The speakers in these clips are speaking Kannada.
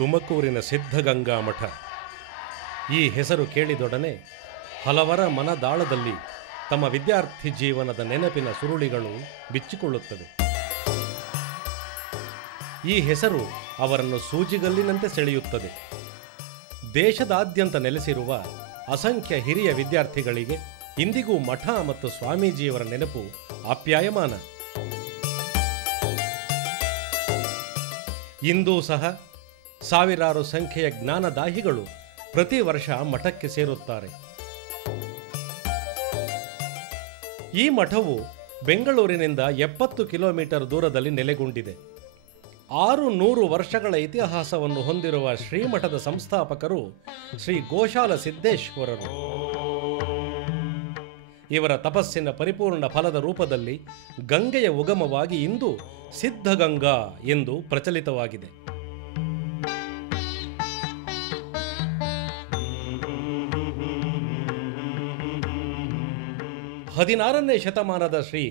ತುಮಕೂರಿನ ಸಿದ್ಧಗಂಗಾ ಮಠ. ಈ ಹೆಸರು ಕೇಳಿದೊಡನೆ ಹಲವರ ಮನದಾಳದಲ್ಲಿ ತಮ್ಮ ವಿದ್ಯಾರ್ಥಿ ಜೀವನದ ನೆನಪಿನ ಸುರುಳಿಗಳು ಬಿಚ್ಚಿಕೊಳ್ಳುತ್ತವೆ. ಈ ಹೆಸರು ಅವರನ್ನು ಸೂಜಿಗಲ್ಲಿನಂತೆ ಸೆಳೆಯುತ್ತದೆ. ದೇಶದಾದ್ಯಂತ ನೆಲೆಸಿರುವ ಅಸಂಖ್ಯ ಹಿರಿಯ ವಿದ್ಯಾರ್ಥಿಗಳಿಗೆ ಇಂದಿಗೂ ಮಠ ಮತ್ತು ಸ್ವಾಮೀಜಿಯವರ ನೆನಪು ಆಪ್ಯಾಯಮಾನ. ಇಂದೂ ಸಹ ಸಾವಿರಾರು ಸಂಖ್ಯೆಯ ಜ್ಞಾನದಾಹಿಗಳು ಪ್ರತಿ ವರ್ಷ ಮಠಕ್ಕೆ ಸೇರುತ್ತಾರೆ. ಈ ಮಠವು ಬೆಂಗಳೂರಿನಿಂದ 70 ಕಿಲೋಮೀಟರ್ ದೂರದಲ್ಲಿ ನೆಲೆಗೊಂಡಿದೆ. 600 ವರ್ಷಗಳ ಇತಿಹಾಸವನ್ನು ಹೊಂದಿರುವ ಶ್ರೀಮಠದ ಸಂಸ್ಥಾಪಕರು ಶ್ರೀ ಗೋಶಾಲ ಸಿದ್ದೇಶ್ವರರು. ಇವರ ತಪಸ್ಸಿನ ಪರಿಪೂರ್ಣ ಫಲದ ರೂಪದಲ್ಲಿ ಗಂಗೆಯ ಉಗಮವಾಗಿ ಇಂದು ಸಿದ್ಧಗಂಗಾ ಎಂದು ಪ್ರಚಲಿತವಾಗಿದೆ. 16ನೇ ಶತಮಾನದ ಶ್ರೀ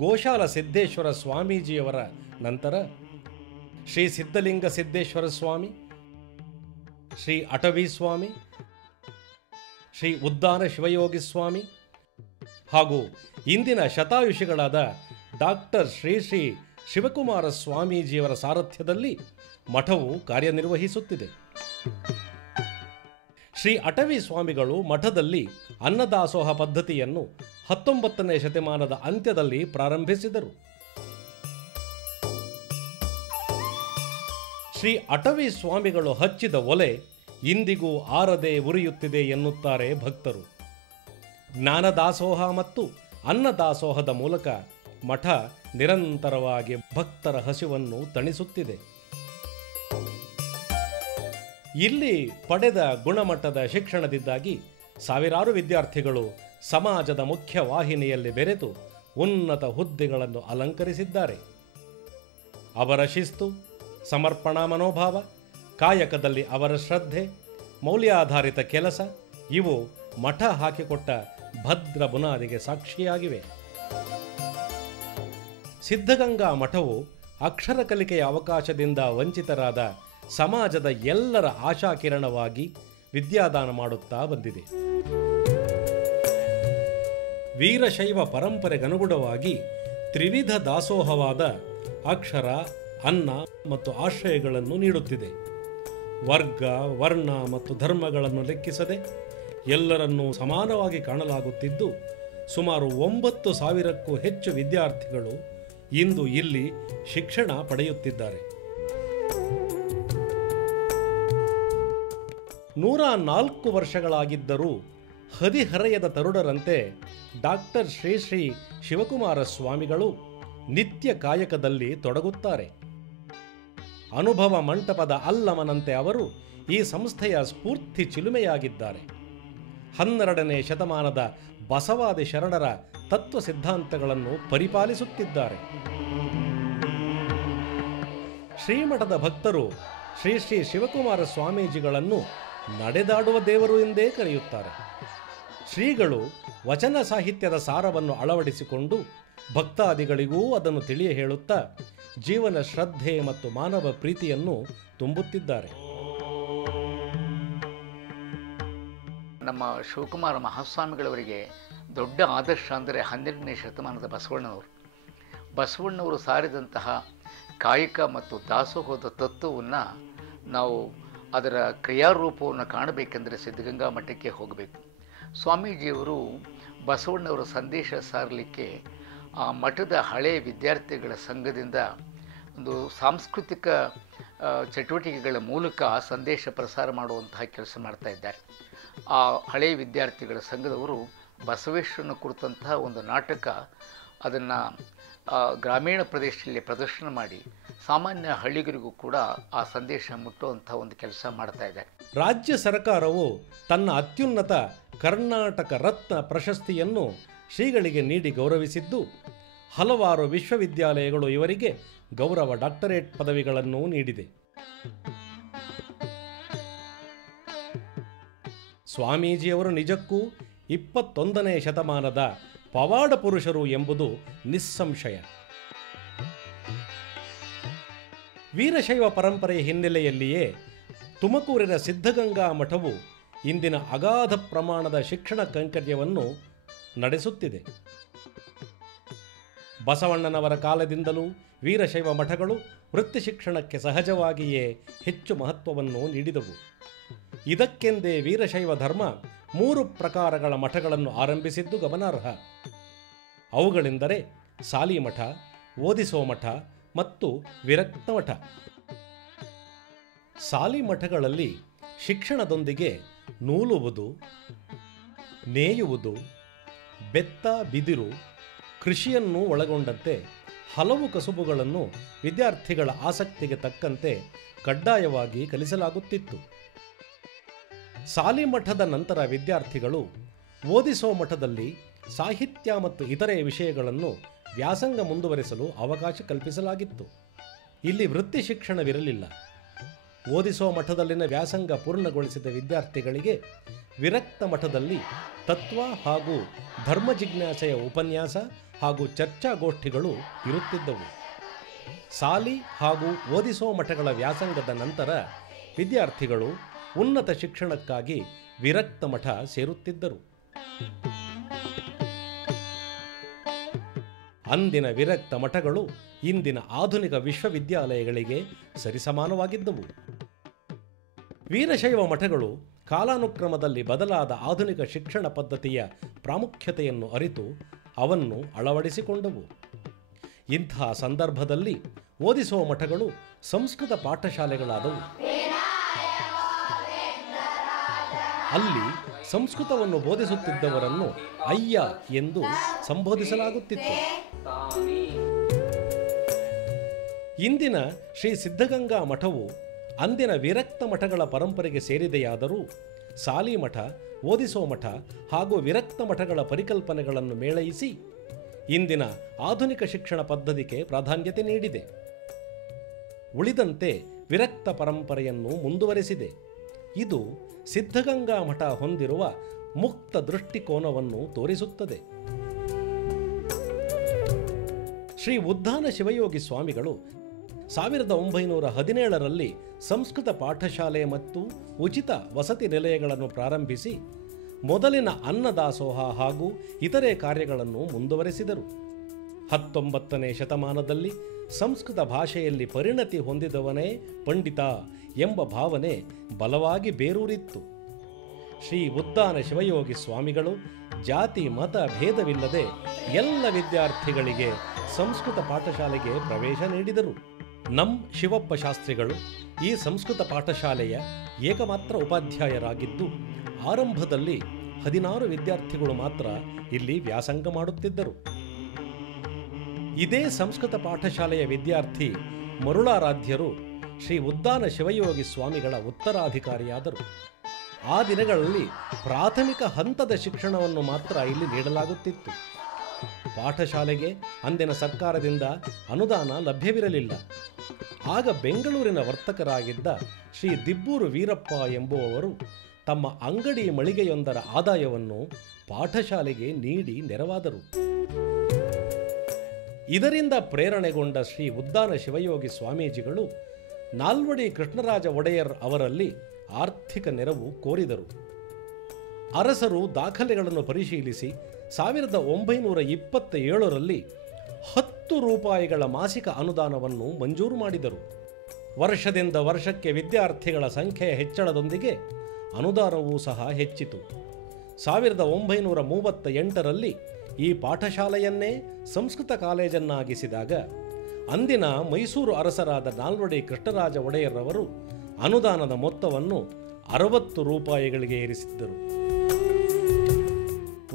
ಗೋಶಾಲ ಸಿದ್ದೇಶ್ವರ ಸ್ವಾಮೀಜಿಯವರ ನಂತರ ಶ್ರೀ ಸಿದ್ಧಲಿಂಗ ಸಿದ್ದೇಶ್ವರ ಸ್ವಾಮಿ, ಶ್ರೀ ಅಟವಿ ಸ್ವಾಮಿ, ಶ್ರೀ ಉದ್ದಾನ ಶಿವಯೋಗಿ ಸ್ವಾಮಿ ಹಾಗೂ ಇಂದಿನ ಶತಾಯುಷಿಗಳಾದ ಡಾಕ್ಟರ್ ಶ್ರೀ ಶ್ರೀ ಶಿವಕುಮಾರ ಸ್ವಾಮೀಜಿಯವರ ಸಾರಥ್ಯದಲ್ಲಿ ಮಠವು ಕಾರ್ಯನಿರ್ವಹಿಸುತ್ತಿದೆ. ಶ್ರೀ ಅಟವಿ ಸ್ವಾಮಿಗಳು ಮಠದಲ್ಲಿ ಅನ್ನದಾಸೋಹ ಪದ್ಧತಿಯನ್ನು 19ನೇ ಶತಮಾನದ ಅಂತ್ಯದಲ್ಲಿ ಪ್ರಾರಂಭಿಸಿದರು. ಶ್ರೀ ಅಟವಿ ಸ್ವಾಮಿಗಳು ಹಚ್ಚಿದ ಒಲೆ ಇಂದಿಗೂ ಆರದೆ ಉರಿಯುತ್ತಿದೆ ಎನ್ನುತ್ತಾರೆ ಭಕ್ತರು. ಜ್ಞಾನದಾಸೋಹ ಮತ್ತು ಅನ್ನದಾಸೋಹದ ಮೂಲಕ ಮಠ ನಿರಂತರವಾಗಿ ಭಕ್ತರ ಹಸಿವನ್ನು ತಣಿಸುತ್ತಿದೆ. ಇಲ್ಲಿ ಪಡೆದ ಗುಣಮಟ್ಟದ ಶಿಕ್ಷಣದಿಂದಾಗಿ ಸಾವಿರಾರು ವಿದ್ಯಾರ್ಥಿಗಳು ಸಮಾಜದ ಮುಖ್ಯ ವಾಹಿನಿಯಲ್ಲಿ ಬೆರೆತು ಉನ್ನತ ಹುದ್ದೆಗಳನ್ನು ಅಲಂಕರಿಸಿದ್ದಾರೆ. ಅವರ ಶಿಸ್ತು, ಸಮರ್ಪಣಾ ಮನೋಭಾವ, ಕಾಯಕದಲ್ಲಿ ಅವರ ಶ್ರದ್ಧೆ, ಮೌಲ್ಯಾಧಾರಿತ ಕೆಲಸ ಇವು ಮಠ ಹಾಕಿಕೊಟ್ಟ ಭದ್ರ ಬುನಾದಿಗೆ ಸಾಕ್ಷಿಯಾಗಿವೆ. ಸಿದ್ಧಗಂಗಾ ಮಠವು ಅಕ್ಷರ ಕಲಿಕೆಯ ಅವಕಾಶದಿಂದ ವಂಚಿತರಾದ ಸಮಾಜದ ಎಲ್ಲರ ಆಶಾಕಿರಣವಾಗಿ ವಿದ್ಯಾದಾನ ಮಾಡುತ್ತಾ ಬಂದಿದೆ. ವೀರಶೈವ ಪರಂಪರೆಗನುಗುಣವಾಗಿ ತ್ರಿವಿಧ ದಾಸೋಹವಾದ ಅಕ್ಷರ, ಅನ್ನ ಮತ್ತು ಆಶ್ರಯಗಳನ್ನು ನೀಡುತ್ತಿದೆ. ವರ್ಗ, ವರ್ಣ ಮತ್ತು ಧರ್ಮಗಳನ್ನು ಲೆಕ್ಕಿಸದೆ ಎಲ್ಲರನ್ನೂ ಸಮಾನವಾಗಿ ಕಾಣಲಾಗುತ್ತಿದ್ದು ಸುಮಾರು 9,000ಕ್ಕೂ ಹೆಚ್ಚು ವಿದ್ಯಾರ್ಥಿಗಳು ಇಂದು ಇಲ್ಲಿ ಶಿಕ್ಷಣ ಪಡೆಯುತ್ತಿದ್ದಾರೆ. 104 ವರ್ಷಗಳಾಗಿದ್ದರೂ ಹದಿಹರೆಯದ ತರುಣರಂತೆ ಡಾಕ್ಟರ್ ಶ್ರೀ ಶ್ರೀ ಶಿವಕುಮಾರ ಸ್ವಾಮಿಗಳು ನಿತ್ಯ ಕಾಯಕದಲ್ಲಿ ತೊಡಗುತ್ತಾರೆ. ಅನುಭವ ಮಂಟಪದ ಅಲ್ಲಮನಂತೆ ಅವರು ಈ ಸಂಸ್ಥೆಯ ಸ್ಫೂರ್ತಿ ಚಿಲುಮೆಯಾಗಿದ್ದಾರೆ. 12ನೇ ಶತಮಾನದ ಬಸವಾದಿ ಶರಣರ ತತ್ವ ಸಿದ್ಧಾಂತಗಳನ್ನು ಪರಿಪಾಲಿಸುತ್ತಿದ್ದಾರೆ. ಶ್ರೀಮಠದ ಭಕ್ತರು ಶ್ರೀ ಶ್ರೀ ಶಿವಕುಮಾರ ಸ್ವಾಮೀಜಿಗಳನ್ನು ನಡೆದಾಡುವ ದೇವರು ಎಂದೇ ಕರೆಯುತ್ತಾರೆ. ಶ್ರೀಗಳು ವಚನ ಸಾಹಿತ್ಯದ ಸಾರವನ್ನು ಅಳವಡಿಸಿಕೊಂಡು ಭಕ್ತಾದಿಗಳಿಗೂ ಅದನ್ನು ತಿಳಿಯ ಹೇಳುತ್ತಾ ಜೀವನ ಶ್ರದ್ಧೆ ಮತ್ತು ಮಾನವ ಪ್ರೀತಿಯನ್ನು ತುಂಬುತ್ತಿದ್ದಾರೆ. ನಮ್ಮ ಶಿವಕುಮಾರ ಮಹಾಸ್ವಾಮಿಗಳವರಿಗೆ ದೊಡ್ಡ ಆದರ್ಶ ಅಂದರೆ 12ನೇ ಶತಮಾನದ ಬಸವಣ್ಣವರು ಸಾರಿದಂತಹ ಕಾಯಕ ಮತ್ತು ದಾಸೋಹದ ತತ್ವವನ್ನು ನಾವು ಅದರ ಕ್ರಿಯಾರೂಪವನ್ನು ಕಾಣಬೇಕೆಂದರೆ ಸಿದ್ಧಗಂಗಾ ಮಠಕ್ಕೆ ಹೋಗಬೇಕು. ಸ್ವಾಮೀಜಿಯವರು ಬಸವಣ್ಣವರ ಸಂದೇಶ ಸಾರಲಿಕ್ಕೆ ಆ ಮಠದ ಹಳೆಯ ವಿದ್ಯಾರ್ಥಿಗಳ ಸಂಘದಿಂದ ಒಂದು ಸಾಂಸ್ಕೃತಿಕ ಚಟುವಟಿಕೆಗಳ ಮೂಲಕ ಸಂದೇಶ ಪ್ರಸಾರ ಮಾಡುವಂತಹ ಕೆಲಸ ಮಾಡ್ತಾ ಇದ್ದಾರೆ. ಆ ಹಳೆಯ ವಿದ್ಯಾರ್ಥಿಗಳ ಸಂಘದವರು ಬಸವೇಶ್ವರನ ಕುರಿತಂತಹ ಒಂದು ನಾಟಕ ಅದನ್ನು ಗ್ರಾಮೀಣ ಪ್ರದೇಶದಲ್ಲಿ ಪ್ರದರ್ಶನ ಮಾಡಿ ಸಾಮಾನ್ಯ ಹಳ್ಳಿಗರಿಗೂ ಕೂಡ ಆ ಸಂದೇಶ ಮುಟ್ಟುವಂಥ ಒಂದು ಕೆಲಸ ಮಾಡ್ತಾ ಇದ್ದಾರೆ. ರಾಜ್ಯ ಸರ್ಕಾರವು ತನ್ನ ಅತ್ಯುನ್ನತ ಕರ್ನಾಟಕ ರತ್ನ ಪ್ರಶಸ್ತಿಯನ್ನು ಶ್ರೀಗಳಿಗೆ ನೀಡಿ ಗೌರವಿಸಿದ್ದು ಹಲವಾರು ವಿಶ್ವವಿದ್ಯಾಲಯಗಳು ಇವರಿಗೆ ಗೌರವ ಡಾಕ್ಟರೇಟ್ ಪದವಿಗಳನ್ನು ನೀಡಿದೆ. ಸ್ವಾಮೀಜಿಯವರು ನಿಜಕ್ಕೂ 21ನೇ ಶತಮಾನದ ಪವಾಡ ಪುರುಷರು ಎಂಬುದು ನಿಸ್ಸಂಶಯ. ವೀರಶೈವ ಪರಂಪರೆಯ ಹಿನ್ನೆಲೆಯಲ್ಲಿಯೇ ತುಮಕೂರಿನ ಸಿದ್ಧಗಂಗಾ ಮಠವು ಇಂದಿನ ಅಗಾಧ ಪ್ರಮಾಣದ ಶಿಕ್ಷಣ ಕೈಂಕರ್ಯವನ್ನು ನಡೆಸುತ್ತಿದೆ. ಬಸವಣ್ಣನವರ ಕಾಲದಿಂದಲೂ ವೀರಶೈವ ಮಠಗಳು ವೃತ್ತಿ ಶಿಕ್ಷಣಕ್ಕೆ ಸಹಜವಾಗಿಯೇ ಹೆಚ್ಚು ಮಹತ್ವವನ್ನು ನೀಡಿದವು. ಇದಕ್ಕೆಂದೇ ವೀರಶೈವ ಧರ್ಮ 3 ಪ್ರಕಾರಗಳ ಮಠಗಳನ್ನು ಆರಂಭಿಸಿದ್ದು ಗಮನಾರ್ಹ. ಅವುಗಳೆಂದರೆ ಸಾಲಿಮಠ, ಓದಿಸೋ ಮಠ ಮತ್ತು ವಿರಕ್ತ ಮಠ. ಸಾಲಿಮಠಗಳಲ್ಲಿ ಶಿಕ್ಷಣದೊಂದಿಗೆ ನೂಲುವುದು, ನೇಯುವುದು, ಬೆತ್ತ ಬಿದಿರು, ಕೃಷಿಯನ್ನು ಒಳಗೊಂಡಂತೆ ಹಲವು ಕಸುಬುಗಳನ್ನು ವಿದ್ಯಾರ್ಥಿಗಳ ಆಸಕ್ತಿಗೆ ತಕ್ಕಂತೆ ಕಡ್ಡಾಯವಾಗಿ ಕಲಿಸಲಾಗುತ್ತಿತ್ತು. ಸಾಲಿಮಠದ ನಂತರ ವಿದ್ಯಾರ್ಥಿಗಳು ಓದಿಸೋ ಮಠದಲ್ಲಿ ಸಾಹಿತ್ಯ ಮತ್ತು ಇತರೆ ವಿಷಯಗಳನ್ನು ವ್ಯಾಸಂಗ ಮುಂದುವರಿಸಲು ಅವಕಾಶ ಕಲ್ಪಿಸಲಾಗಿತ್ತು. ಇಲ್ಲಿ ವೃತ್ತಿ ಶಿಕ್ಷಣವಿರಲಿಲ್ಲ. ಓದಿಸೋ ಮಠದಲ್ಲಿನ ವ್ಯಾಸಂಗ ಪೂರ್ಣಗೊಳಿಸಿದ ವಿದ್ಯಾರ್ಥಿಗಳಿಗೆ ವಿರಕ್ತ ಮಠದಲ್ಲಿ ತತ್ವ ಹಾಗೂ ಧರ್ಮ ಜಿಜ್ಞಾಸೆಯ ಉಪನ್ಯಾಸ ಹಾಗೂ ಚರ್ಚಾಗೋಷ್ಠಿಗಳು ಇರುತ್ತಿದ್ದವು. ಸಾಲಿ ಹಾಗೂ ಓದಿಸೋ ಮಠಗಳ ವ್ಯಾಸಂಗದ ನಂತರ ವಿದ್ಯಾರ್ಥಿಗಳು ಉನ್ನತ ಶಿಕ್ಷಣಕ್ಕಾಗಿ ವಿರಕ್ತ ಮಠ ಸೇರುತ್ತಿದ್ದರು. ಅಂದಿನ ವಿರಕ್ತ ಮಠಗಳು ಇಂದಿನ ಆಧುನಿಕ ವಿಶ್ವವಿದ್ಯಾಲಯಗಳಿಗೆ ಸರಿಸಮಾನವಾಗಿದ್ದವು. ವೀರಶೈವ ಮಠಗಳು ಕಾಲಾನುಕ್ರಮದಲ್ಲಿ ಬದಲಾದ ಆಧುನಿಕ ಶಿಕ್ಷಣ ಪದ್ಧತಿಯ ಪ್ರಾಮುಖ್ಯತೆಯನ್ನು ಅರಿತು ಅವನ್ನು ಅಳವಡಿಸಿಕೊಂಡವು. ಇಂಥ ಸಂದರ್ಭದಲ್ಲಿ ಓದಿಸುವ ಮಠಗಳು ಸಂಸ್ಕೃತ ಪಾಠಶಾಲೆಗಳಾದವು. ಅಲ್ಲಿ ಸಂಸ್ಕೃತವನ್ನು ಬೋಧಿಸುತ್ತಿದ್ದವರನ್ನು ಅಯ್ಯ ಎಂದು ಸಂಬೋಧಿಸಲಾಗುತ್ತಿತ್ತು. ಇಂದಿನ ಶ್ರೀ ಸಿದ್ಧಗಂಗಾ ಮಠವು ಅಂದಿನ ವಿರಕ್ತ ಮಠಗಳ ಪರಂಪರೆಗೆ ಸೇರಿದೆಯಾದರೂ ಸಾಲಿಮಠ, ಓದಿಸೋ ಮಠ ಹಾಗೂ ವಿರಕ್ತ ಮಠಗಳ ಪರಿಕಲ್ಪನೆಗಳನ್ನು ಮೇಳೈಸಿ ಇಂದಿನ ಆಧುನಿಕ ಶಿಕ್ಷಣ ಪದ್ಧತಿಗೆ ಪ್ರಾಧಾನ್ಯತೆ ನೀಡಿದೆ. ಉಳಿದಂತೆ ವಿರಕ್ತ ಪರಂಪರೆಯನ್ನು ಮುಂದುವರೆಸಿದೆ. ಇದು ಸಿದ್ಧಗಂಗಾ ಮಠ ಹೊಂದಿರುವ ಮುಕ್ತ ದೃಷ್ಟಿಕೋನವನ್ನು ತೋರಿಸುತ್ತದೆ. ಶ್ರೀ ಉದ್ದಾನ ಶಿವಯೋಗಿ ಸ್ವಾಮಿಗಳು 1917ರಲ್ಲಿ ಸಂಸ್ಕೃತ ಪಾಠಶಾಲೆ ಮತ್ತು ಉಚಿತ ವಸತಿ ನಿಲಯಗಳನ್ನು ಪ್ರಾರಂಭಿಸಿ ಮೊದಲಿನ ಅನ್ನದಾಸೋಹ ಹಾಗೂ ಇತರೆ ಕಾರ್ಯಗಳನ್ನು ಮುಂದುವರೆಸಿದರು. 19ನೇ ಶತಮಾನದಲ್ಲಿ ಸಂಸ್ಕೃತ ಭಾಷೆಯಲ್ಲಿ ಪರಿಣತಿ ಹೊಂದಿದವನೇ ಪಂಡಿತ ಎಂಬ ಭಾವನೆ ಬಲವಾಗಿ ಬೇರೂರಿತ್ತು. ಶ್ರೀ ಉದ್ದಾನ ಶಿವಯೋಗಿ ಸ್ವಾಮಿಗಳು ಜಾತಿ ಮತ ಭೇದವಿಲ್ಲದೆ ಎಲ್ಲ ವಿದ್ಯಾರ್ಥಿಗಳಿಗೆ ಸಂಸ್ಕೃತ ಪಾಠಶಾಲೆಗೆ ಪ್ರವೇಶ ನೀಡಿದರು. ನಂ ಶಿವಪ್ಪ ಶಾಸ್ತ್ರಿಗಳು ಈ ಸಂಸ್ಕೃತ ಪಾಠಶಾಲೆಯ ಏಕಮಾತ್ರ ಉಪಾಧ್ಯಾಯರಾಗಿದ್ದು ಆರಂಭದಲ್ಲಿ 16 ವಿದ್ಯಾರ್ಥಿಗಳು ಮಾತ್ರ ಇಲ್ಲಿ ವ್ಯಾಸಂಗ ಮಾಡುತ್ತಿದ್ದರು. ಇದೇ ಸಂಸ್ಕೃತ ಪಾಠಶಾಲೆಯ ವಿದ್ಯಾರ್ಥಿ ಮರುಳಾರಾಧ್ಯರು ಶ್ರೀ ಉದ್ದಾನ ಶಿವಯೋಗಿ ಸ್ವಾಮಿಗಳ ಉತ್ತರಾಧಿಕಾರಿಯಾದರು. ಆ ದಿನಗಳಲ್ಲಿ ಪ್ರಾಥಮಿಕ ಹಂತದ ಶಿಕ್ಷಣವನ್ನು ಮಾತ್ರ ಇಲ್ಲಿ ನೀಡಲಾಗುತ್ತಿತ್ತು. ಪಾಠಶಾಲೆಗೆ ಅಂದಿನ ಸರ್ಕಾರದಿಂದ ಅನುದಾನ ಲಭ್ಯವಿರಲಿಲ್ಲ. ಆಗ ಬೆಂಗಳೂರಿನ ವರ್ತಕರಾಗಿದ್ದ ಶ್ರೀ ದಿಬ್ಬೂರು ವೀರಪ್ಪ ಎಂಬುವವರು ತಮ್ಮ ಅಂಗಡಿ ಮಳಿಗೆಯೊಂದರ ಆದಾಯವನ್ನು ಪಾಠಶಾಲೆಗೆ ನೀಡಿ ನೆರವಾದರು. ಇದರಿಂದ ಪ್ರೇರಣೆಗೊಂಡ ಶ್ರೀ ಉದ್ದಾನ ಶಿವಯೋಗಿ ಸ್ವಾಮೀಜಿಗಳು ನಾಲ್ವಡಿ ಕೃಷ್ಣರಾಜ ಒಡೆಯರ್ ಅವರಲ್ಲಿ ಆರ್ಥಿಕ ನೆರವು ಕೋರಿದರು. ಅರಸರು ದಾಖಲೆಗಳನ್ನು ಪರಿಶೀಲಿಸಿ 1927ರಲ್ಲಿ 10 ರೂಪಾಯಿಗಳ ಮಾಸಿಕ ಅನುದಾನವನ್ನು ಮಂಜೂರು ಮಾಡಿದರು. ವರ್ಷದಿಂದ ವರ್ಷಕ್ಕೆ ವಿದ್ಯಾರ್ಥಿಗಳ ಸಂಖ್ಯೆಯ ಹೆಚ್ಚಳದೊಂದಿಗೆ ಅನುದಾನವೂ ಸಹ ಹೆಚ್ಚಿತು. 1938ರಲ್ಲಿ ಈ ಪಾಠಶಾಲೆಯನ್ನೇ ಸಂಸ್ಕೃತ ಕಾಲೇಜನ್ನಾಗಿಸಿದಾಗ ಅಂದಿನ ಮೈಸೂರು ಅರಸರಾದ ನಾಲ್ವಡಿ ಕೃಷ್ಣರಾಜ ಒಡೆಯರವರು ಅನುದಾನದ ಮೊತ್ತವನ್ನು 60 ರೂಪಾಯಿಗಳಿಗೆ ಏರಿಸಿದ್ದರು.